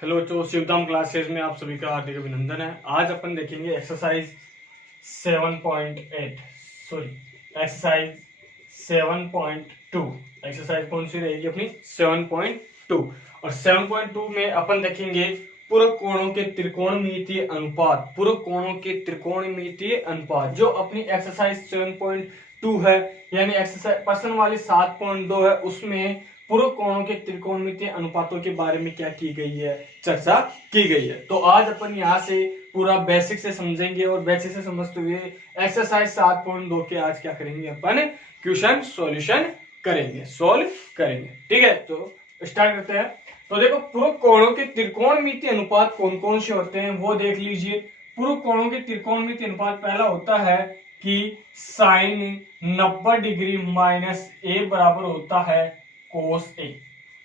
Hello बच्चों, Shivdham classes में आप सभी का हार्दिक अभिनंदन है। आज अपन देखेंगे एक्सरसाइज 7.8 सॉरी एक्सरसाइज 7.2। एक्सरसाइज कौन सी रहेगी अपनी 7.2। और 7.2 में अपन देखेंगे पूरक कोणों के त्रिकोणमितीय अनुपात। पूरक कोणों के त्रिकोणमितीय अनुपात जो अपनी एक्सरसाइज 7.2 है, यानी एक्सरसाइज प्रश्न वाली 7.2 है, उसमें पूरक कोणों के त्रिकोणमितीय अनुपातों के बारे में क्या की गई है, चर्चा की गई है। तो आज अपन यहाँ से पूरा बेसिक से समझेंगे और बेसिक से समझते हुए एक्सरसाइज 7.2 के आज क्या करेंगे, अपन क्वेश्चन सॉल्यूशन करेंगे, सॉल्व करेंगे। ठीक है, तो स्टार्ट करते हैं। तो देखो, पूरक कोणों के त्रिकोणमितीय अनुपात कौन कौन से होते हैं वो देख लीजिए। पूरक कोणों के त्रिकोणमितीय अनुपात पहला होता है कि साइन 90 डिग्री माइनस ए बराबर होता है कोस ए।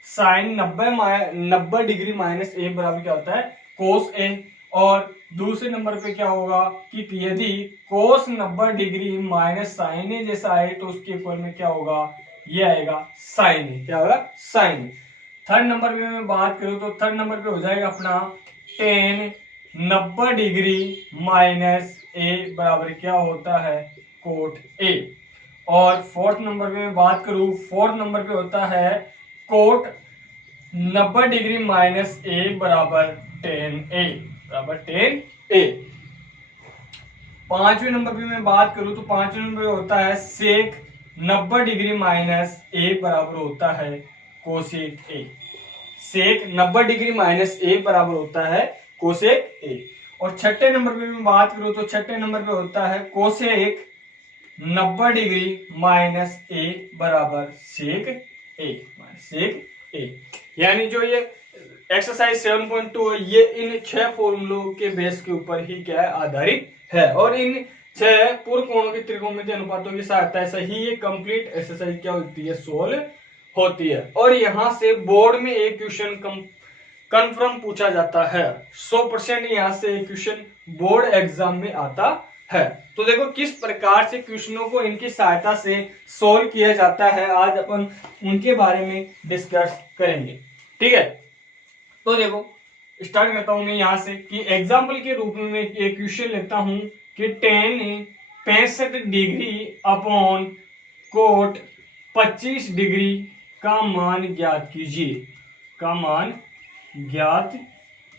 साइन 90 डिग्री माइनस ए बराबर क्या होता है, कोस ए। और दूसरे नंबर पे क्या होगा कि यदि कोस 90 डिग्री माइनस साइन ए जैसा आए तो उसके इक्वल में क्या होगा, ये आएगा साइन ए। क्या होगा, साइन ए। थर्ड नंबर पे मैं बात करूं तो थर्ड नंबर पे हो जाएगा अपना टेन 90 डिग्री माइनस ए बराबर क्या होता है, कोट ए। और फोर्थ नंबर पे मैं बात करूं, फोर्थ नंबर पे होता है कोट 90 डिग्री माइनस ए बराबर टेन ए, बराबर टेन ए। पांचवें नंबर पे मैं बात करूं तो पांचवें नंबर पे होता है सेक 90 डिग्री माइनस ए बराबर होता है cosec A. Sec 90 degree minus A बराबर होता है कोसेक ए। और छठे नंबर पे मैं बात करूं तो छठे नंबर पे होता है कोसेक 90 डिग्री माइनस ए बराबर सेक ए, सेक ए। यानी जो ये एक्सरसाइज 7.2 है, ये इन 6 फॉर्मूलों के बेस के ऊपर ही क्या है, आधारित है। और इन 6 पूर्व कोणों के त्रिकोणमितीय अनुपातों की सहायता से ही ये कंप्लीट एक्सरसाइज क्या होती है, सोल्व होती है। और यहाँ से बोर्ड में एक क्वेश्चन कंफर्म पूछा जाता है, 100% यहाँ से क्वेश्चन बोर्ड एग्जाम में आता है। तो देखो किस प्रकार से क्वेश्चनों को इनकी सहायता से सोल्व किया जाता है, आज अपन उनके बारे में डिस्कस करेंगे। ठीक है, तो देखो स्टार्ट करता हूं मैं यहां से कि एग्जाम्पल के रूप में एक क्वेश्चन लेता हूं कि ten 65 degree upon coat 25 degree का मान ज्ञात कीजिए, का मान ज्ञात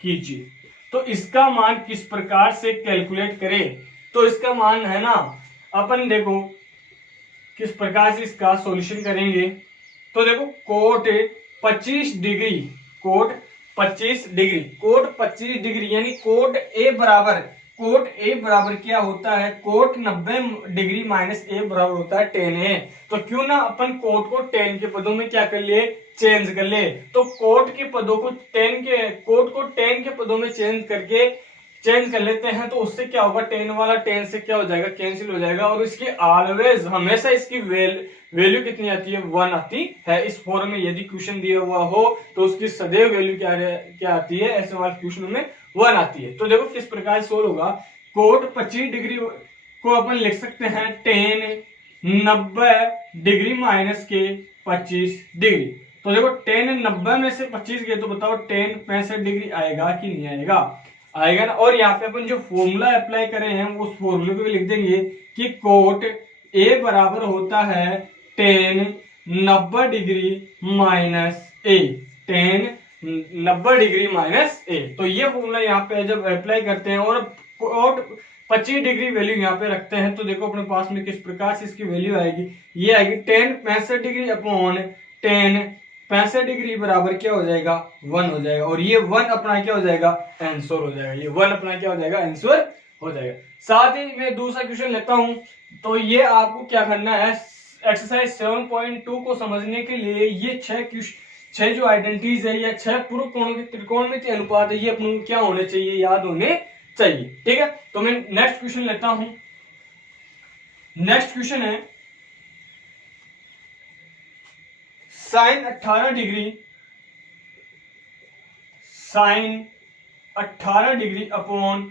कीजिए। तो इसका मान किस प्रकार से कैलकुलेट करें, तो इसका मान है ना, अपन देखो किस प्रकार से इसका सॉल्यूशन करेंगे। तो देखो cot 25 degree, cot 25 degree, cot 25 degree यानी कोट ए बराबर, कोट ए बराबर क्या होता है, कोट 90 डिग्री माइनस ए बराबर होता है टेन ए। तो क्यों ना अपन कोट को टेन के पदों में क्या कर लिए, चेंज कर ले। तो कोट के पदों को टेन के, कोट को टेन के पदों में चेंज कर लेते हैं। तो उससे क्या होगा, टेन वाला टेन से क्या हो जाएगा, कैंसिल हो जाएगा। और इसकी ऑलवेज हमेशा इसकी वैल्यू कितनी आती है, 1 आती है। इस फॉर्म में यदि क्वेश्चन दिया हुआ हो तो उसकी सदैव वैल्यू क्या आती है, ऐसे वाले क्वेश्चन में 1 आती है। तो देखो किस प्रकार सोल्व होगा। कोट 25 डिग्री को अपन लिख सकते हैं टेन 90 डिग्री माइनस के 25 डिग्री। तो देखो टेन 90 में से 25 गए तो बताओ टेन 65 डिग्री आएगा कि नहीं आएगा, आएगा ना। और यहाँ पे अपन जो फॉर्मूला अप्लाई करे हैं उस फॉर्मूले को भी लिख देंगे कि कोट ए बराबर होता है टेन 90 डिग्री माइनस ए, टेन 90 डिग्री माइनस ए। तो ये फॉर्मूला यहाँ पे जब अप्लाई करते हैं और कोट 25 डिग्री वैल्यू यहाँ पे रखते हैं तो देखो अपने पास में किस प्रकार से इसकी वैल्यू आएगी, ये आएगी ten 65 degree upon ten 65 degree बराबर क्या हो जाएगा, 1 हो जाएगा। और ये 1 अपना क्या हो जाएगा, आंसर हो जाएगा। ये 1 अपना क्या हो जाएगा, आंसर हो जाएगा। साथ ही मैं दूसरा क्वेश्चन लेता हूं। तो ये आपको क्या करना है, एक्सरसाइज 7.2 को समझने के लिए ये 6 जो आइडेंटिटीज है या 6 पूर्व कोणों के त्रिकोणमितीय अनुपात है, ये अपने क्या होने चाहिए, याद होने चाहिए। ठीक है, तो मैं नेक्स्ट क्वेश्चन लेता हूं। नेक्स्ट क्वेश्चन है sine 18 degree, sine 18 degree upon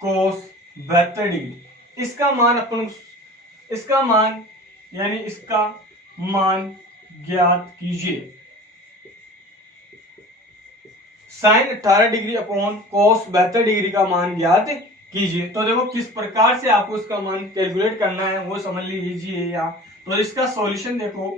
cos 72 degree. इसका मान अपन, इसका मान यानी इसका मान ज्ञात कीजिए। Sine 18 degree upon cos 72 degree का मान ज्ञात कीजिए। तो देखो किस प्रकार से आपको इसका मान कैलकुलेट करना है वो समझ लीजिए यहाँ। तो इसका सॉल्यूशन देखो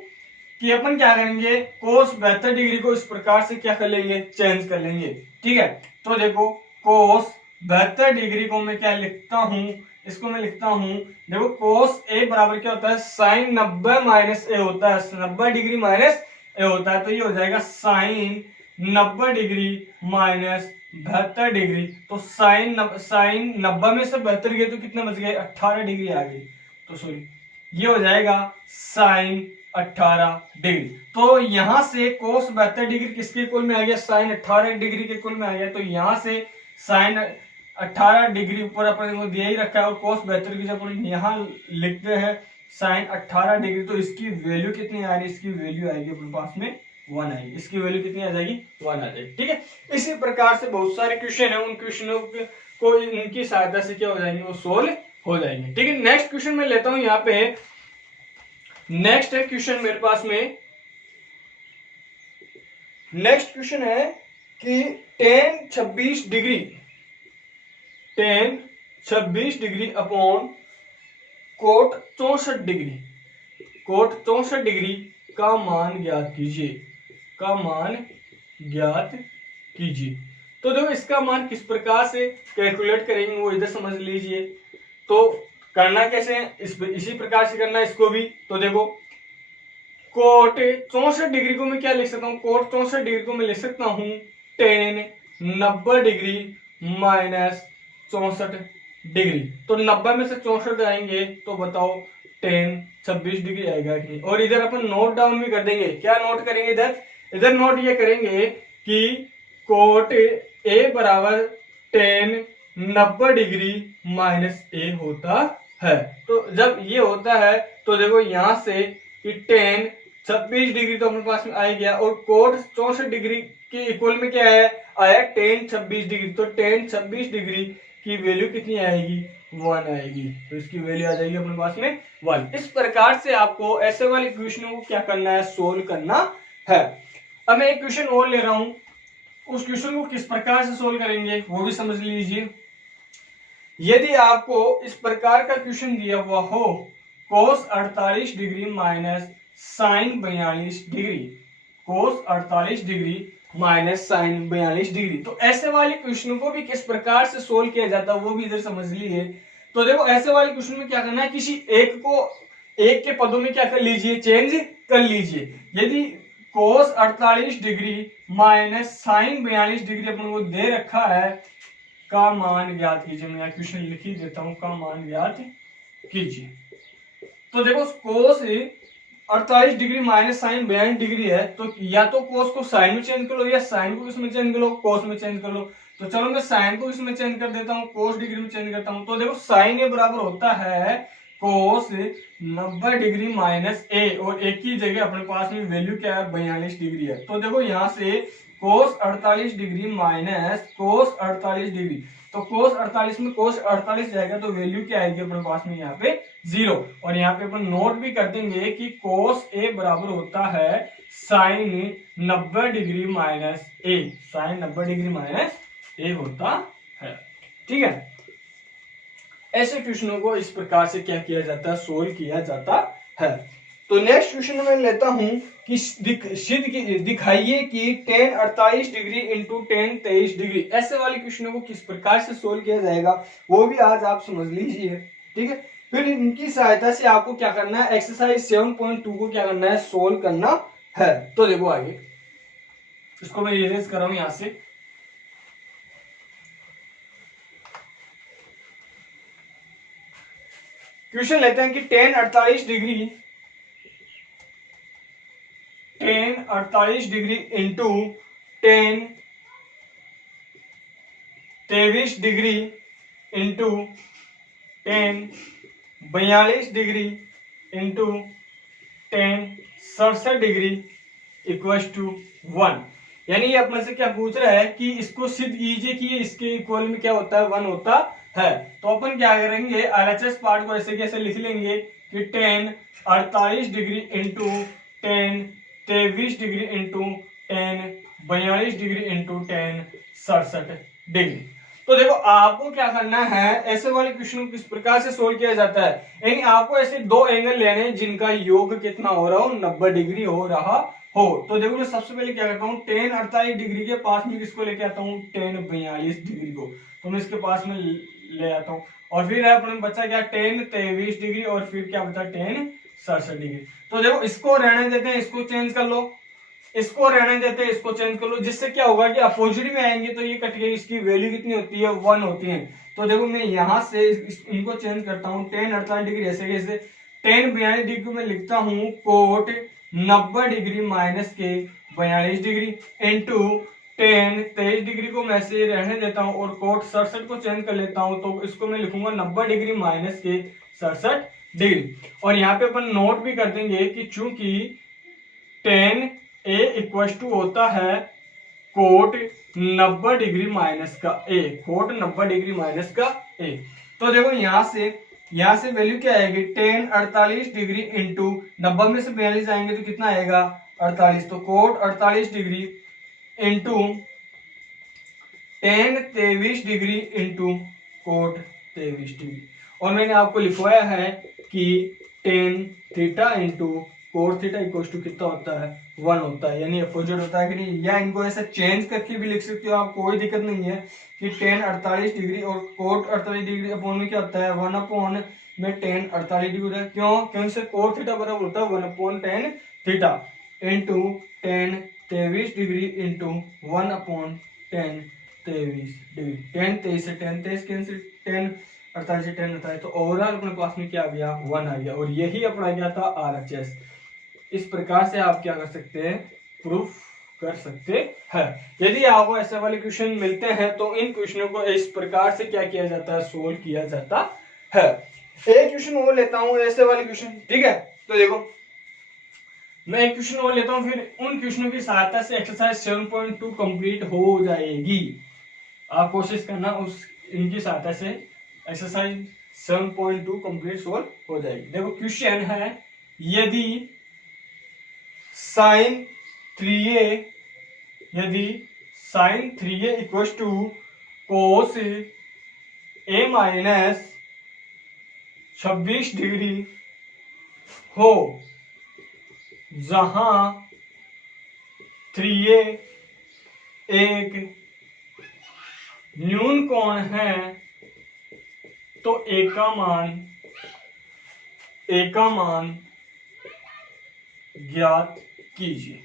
कि अपन क्या करेंगे, कोस 72 डिग्री को इस प्रकार से क्या कर लेंगे, चेंज कर लेंगे। ठीक है, तो देखो कोस 72 डिग्री को मैं क्या लिखता हूं, इसको मैं लिखता हूं, देखो कोस ए बराबर क्या होता है, साइन 90 माइनस ए होता है, 90 डिग्री माइनस ए होता है। तो ये हो जाएगा साइन 90 डिग्री माइनस 72 डिग्री। तो साइन 90 में से 72 गए तो कितना बच गए, 18 डिग्री आ गई। तो सॉरी, ये हो जाएगा साइन 18 डिग्री। तो यहां से कोस 72 डिग्री किसके इक्वल में आ गया, साइन 18 डिग्री के इक्वल में आ गया। तो यहां से साइन 18 डिग्री ऊपर अपन को दिया ही रखा है और कोस 72 की जब अपन यहाँ लिखते हैं साइन 18 डिग्री, तो इसकी वैल्यू कितनी आ रही है, इसकी वैल्यू आएगी अपने पास में 1 आएगी। इसकी वैल्यू कितनी आ जाएगी, 1 आ जाएगी। ठीक है, इसी प्रकार से बहुत सारे क्वेश्चन है, उन क्वेश्चनों को इनकी सहायता से क्या हो जाएंगे, वो सोल्व हो जाएंगे। ठीक है, नेक्स्ट क्वेश्चन मैं लेता हूं यहाँ पे। नेक्स्ट है क्वेश्चन मेरे पास में, नेक्स्ट क्वेश्चन है कि tan 26 degree upon cot 64 degree, cot 64 degree का मान ज्ञात कीजिए, का मान ज्ञात कीजिए। तो देखो इसका मान किस प्रकार से कैलकुलेट करेंगे वो इधर समझ लीजिए। तो करना कैसे है, इसी प्रकार से करना है इसको भी। तो देखो कोट 64 डिग्री को मैं क्या लिख सकता हूँ, कोट 64 डिग्री को मैं लिख सकता हूँ tan 90 डिग्री माइनस 64 डिग्री। तो 90 में से 64 आएंगे तो बताओ tan 26 डिग्री आएगा कि नहीं। और इधर अपन नोट डाउन भी कर देंगे, क्या नोट करेंगे इधर नोट ये करेंगे कि कोट ए बराबर tan 90 डिग्री माइनस ए होता है। तो जब ये होता है तो देखो यहां से कि tan 26 डिग्री तो अपने पास में आ गया और कोट 64 डिग्री के इक्वल में क्या है, आया tan 26 डिग्री। तो tan 26 डिग्री की वैल्यू कितनी आएगी, 1 आएगी। तो इसकी वैल्यू आ जाएगी अपने पास में 1। इस प्रकार से आपको ऐसे वाले क्वेश्चनों को क्या करना है, सोल्व करना है। अब मैं एक क्वेश्चन और ले रहा हूं, उस क्वेश्चन को किस प्रकार से सोल्व करेंगे वो भी समझ लीजिए। यदि आपको इस प्रकार का क्वेश्चन दिया हुआ हो, कोस 48 डिग्री माइनस साइन 42 डिग्री, कोस 48 डिग्री माइनस साइन 42 डिग्री, तो ऐसे वाले क्वेश्चन को भी किस प्रकार से सोल्व किया जाता है वो भी इधर समझ लीजिए। तो देखो ऐसे वाले क्वेश्चन में क्या करना है, किसी एक को एक के पदों में क्या कर लीजिए, चेंज कर लीजिए। यदि कोस 48 डिग्री माइनस साइन 42 डिग्री अपन को दे रखा है, का मान ज्ञात कीजिए। मैं क्वेश्चन लिख ही देता हूं, का मान ज्ञात कीजिए। तो देखो कोस 48 डिग्री माइनस साइन 42 डिग्री है, तो या तो कोस को साइन में चेंज कर लो या साइन को इसमें चेंज कर लो, कोस में चेंज कर लो। तो चलो मैं साइन को इसमें चेंज कर देता हूँ, कोस डिग्री में चेंज करता हूँ। तो देखो साइन ए बराबर होता है कोस 90 डिग्री माइनस ए, और एक की जगह अपने पास में वैल्यू क्या है, 42 डिग्री है। तो देखो यहाँ से कोस 48 डिग्री माइनस कोस 48 डिग्री, तो कोस 48 में कोस 48 जाएगा तो वैल्यू क्या आएगी अपने पास में यहाँ पे 0। और यहाँ पे अपन नोट भी कर देंगे कि कोस ए बराबर होता है साइन 90 डिग्री माइनस ए, साइन 90 डिग्री माइनस ए होता है। ठीक है, ऐसे क्वेश्चनों को इस प्रकार से क्या किया जाता है, सोल्व किया जाता है। तो नेक्स्ट क्वेश्चन में लेता हूं कि दिखाइए कि tan 48 degree into tan 23 degree, ऐसे वाले क्वेश्चनों को किस प्रकार से सोल्व किया जाएगा वो भी आज आप समझ लीजिए। ठीक है, फिर इनकी सहायता से आपको क्या करना है, एक्सरसाइज 7.2 को क्या करना है, सोल्व करना है। तो देखो आगे, इसको मैं इरेज कर रहा हूं यहां से। क्वेश्चन लेते हैं कि tan 48 degree into tan 23 degree into tan 42 degree into tan 67 degree equal to 1। यानी ये अपने से क्या पूछ रहा है कि इसको सिद्ध कीजिए कि ये इसके इक्वल में क्या होता है, 1 होता है। तो अपन क्या करेंगे, RHS पार्ट को ऐसे कैसे लिख लेंगे कि tan 48 degree into tan 23 degree into tan 42 degree into 10 67 degree. तो देखो आपको क्या करना है, ऐसे वाले क्वेश्चन को किस प्रकार से सोल्व किया जाता है, यानी आपको ऐसे दो एंगल लेने हैं जिनका योग कितना हो रहा हो, 90 डिग्री हो रहा हो। तो देखो मैं सबसे पहले क्या करता हूँ, 10 48 डिग्री के पास में किसको लेके आता हूँ, 10 42 डिग्री को, तो मैं इसके पास में ले आता हूँ। और फिर अपने बचा क्या, 10 23 डिग्री, और फिर क्या बचा 10 67 डिग्री। तो देखो इसको रहने देते हैं, इसको चेंज कर लो, इसको रहने देते हैं, इसको चेंज कर लो, जिससे क्या होगा कि अपोजिट में आएंगे तो ये कट गई, इसकी वैल्यू कितनी होती है, 1 होती है। तो देखो मैं यहां से इनको चेंज करता हूँ, 10 48 डिग्री ऐसे कैसे, 10 42 डिग्री को मैं लिखता हूँ कोट 90 डिग्री माइनस के 42 डिग्री इंटू 10 23 डिग्री को मैं ऐसे रहने देता हूँ, और कोट 67 को चेंज कर लेता हूँ, तो इसको मैं लिखूंगा 90 डिग्री माइनस के 67 डिग्री। और यहाँ पे अपन नोट भी कर देंगे कि चूंकि 10 ए इक्वल टू होता है कोट 90 डिग्री माइनस का ए, कोट 90 डिग्री माइनस का ए। तो देखो यहां से वैल्यू क्या आएगी, 10 48 डिग्री इंटू 90 में से 42 आएंगे तो कितना आएगा 48, तो cot 48 degree into 10 23 degree into cot 23 degree. और मैंने आपको लिखवाया है कि 10 theta into cot theta equal to कितना होता है, 1 होता है, यानी अपोजिट होता है कि नहीं। या इनको ऐसे चेंज करके भी लिख सकते हो आप, कोई दिक्कत नहीं है कि 10 48 डिग्री और कोट 48 डिग्री अपॉन में क्या होता है, 1 अपॉन में 10 48 डिग्री होता है। क्यों, क्योंकि कोट थीटा बराबर होता है 1 upon 10 theta into 10 23 degree into 1 upon 10 23 degree. 10 23 से 10 23 कैंसिल, 10 48 से 10 होता है, तो ओवरऑल अपने पास में क्या आ गया, 1 आ गया। और यही अपना गया था RHS। इस प्रकार से आप क्या कर सकते हैं, प्रूफ कर सकते हैं। यदि आपको ऐसे वाले क्वेश्चन मिलते हैं तो इन क्वेश्चनों को इस प्रकार से क्या किया जाता है, सोल्व किया जाता है। एक क्वेश्चन और लेता हूं ऐसे वाले क्वेश्चन, ठीक है। तो देखो मैं एक क्वेश्चन और लेता हूं, फिर उन क्वेश्चनों की सहायता से एक्सरसाइज 7.2 कंप्लीट हो जाएगी। आप कोशिश करना उस इनकी सहायता से एक्सरसाइज 7.2 कंप्लीट सोल्व हो जाएगी। देखो क्वेश्चन है, यदि sine 3a equal to cos a minus 26 degree हो, जहां 3a एक न्यून कोण है, तो a का मान ज्ञात कीजिए,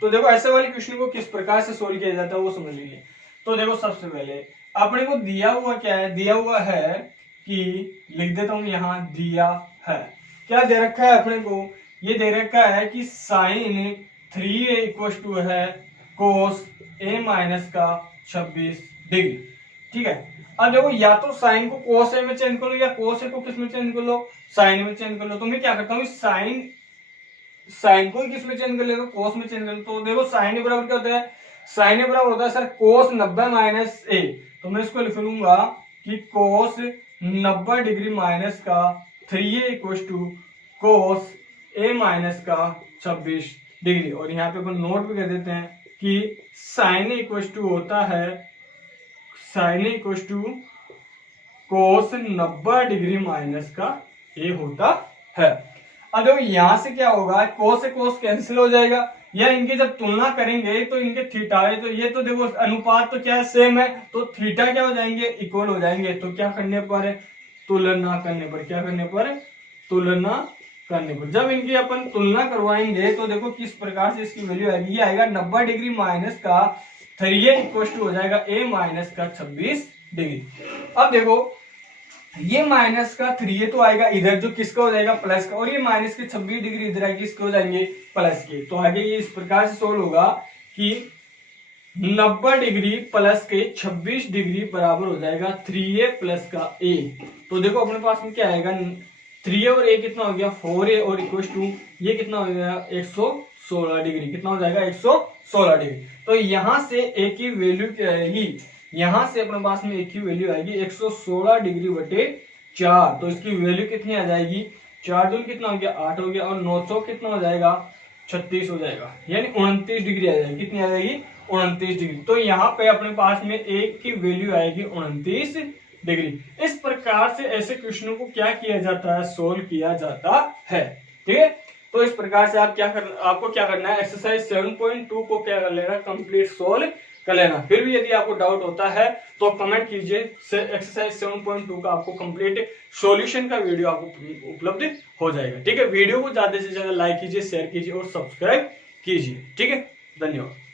तो देखो ऐसे वाले क्वेश्चन को किस प्रकार से सोल्व किया जाता है वो समझ लीजिए। तो देखो सबसे पहले अपने को दिया हुआ क्या है, दिया हुआ है कि लिख देता हूं यहां, दिया है क्या दे रखा है अपने को, ये दे रखा है कि साइन 3a इक्वल टू है कोस a माइनस का 26 डिग्री, ठीक है। अब देखो या तो साइन को कोस ए में चेंज कर लो, या कोस ए को किस में चेंज कर लो, साइन में चेंज कर लो। तो मैं क्या करता हूँ, साइन को ही किस में चेंज कर लेता हूँ, कोस में चेंज कर लो। तो देखो साइन बराबर क्या होता है, साइन बराबर होता है सर कोस 90 माइनस ए, तो मैं इसको लिख लूंगा कि कोस 90 डिग्री माइनस का 3a equal to cos a minus का 26 डिग्री। और यहाँ पे अपन नोट भी कर देते हैं कि साइन इक्वल टू होता है, sine equal to cos 90 degree minus का a होता है। अब देखो यहां से क्या होगा, कोस से कोस कैंसिल हो जाएगा, या इनकी जब तुलना करेंगे तो इनके थीटा है, तो ये तो देखो अनुपात तो क्या है, सेम है, तो थीटा क्या हो जाएंगे, इक्वल हो जाएंगे। तो क्या करने पर, तुलना करने पर, क्या करने पर, तुलना करने पर जब इनकी अपन तुलना करवाएंगे तो देखो किस प्रकार से इसकी वैल्यू आएगी, ये आएगा 90 डिग्री माइनस का 3a इक्वल टू हो जाएगा a माइनस का 26 डिग्री। अब देखो ये माइनस का 3a तो आएगा इधर, जो किसका हो जाएगा, प्लस का, और ये माइनस के 26 डिग्री इधर आएगी, इसके हो जाएंगे प्लस के। तो आगे ये इस प्रकार से सोल्व होगा कि 90 डिग्री प्लस के 26 डिग्री बराबर हो जाएगा 3a प्लस का a। तो देखो अपने पास में क्या आएगा, 3a और a कितना हो गया 4a, और इक्वल टू ये कितना हो गया 116 डिग्री, कितना हो जाएगा 116 डिग्री। तो यहां से a की वैल्यू क्या आएगी, यहां से अपने पास में a की वैल्यू आएगी 116 डिग्री बटे 4। तो इसकी वैल्यू कितनी आ जाएगी, 4 दूनी कितना हो गया 8 हो गया, और 900 कितना हो जाएगा 36 हो जाएगा, यानी 29 डिग्री आ जाएगी। कितनी आ जाएगी? 29 डिग्री। तो यहाँ पे अपने पास में एक की वैल्यू आएगी 29 डिग्री। इस प्रकार से ऐसे क्वेश्चनों को क्या किया जाता है? सोल्व किया जाता है। ठीक है, तो इस प्रकार से आपको क्या करना है? एक्सरसाइज 7.2 को क्या कर लेना? कंप्लीट सोल्व कर लेना। फिर भी यदि आपको डाउट होता है तो कमेंट कीजिए। एक्सरसाइज 7.2 का आपको कंप्लीट सॉल्यूशन का वीडियो आपको उपलब्ध हो जाएगा। ठीक है, वीडियो को ज्यादा से ज्यादा लाइक कीजिए, शेयर कीजिए और सब्सक्राइब कीजिए। ठीक है, धन्यवाद।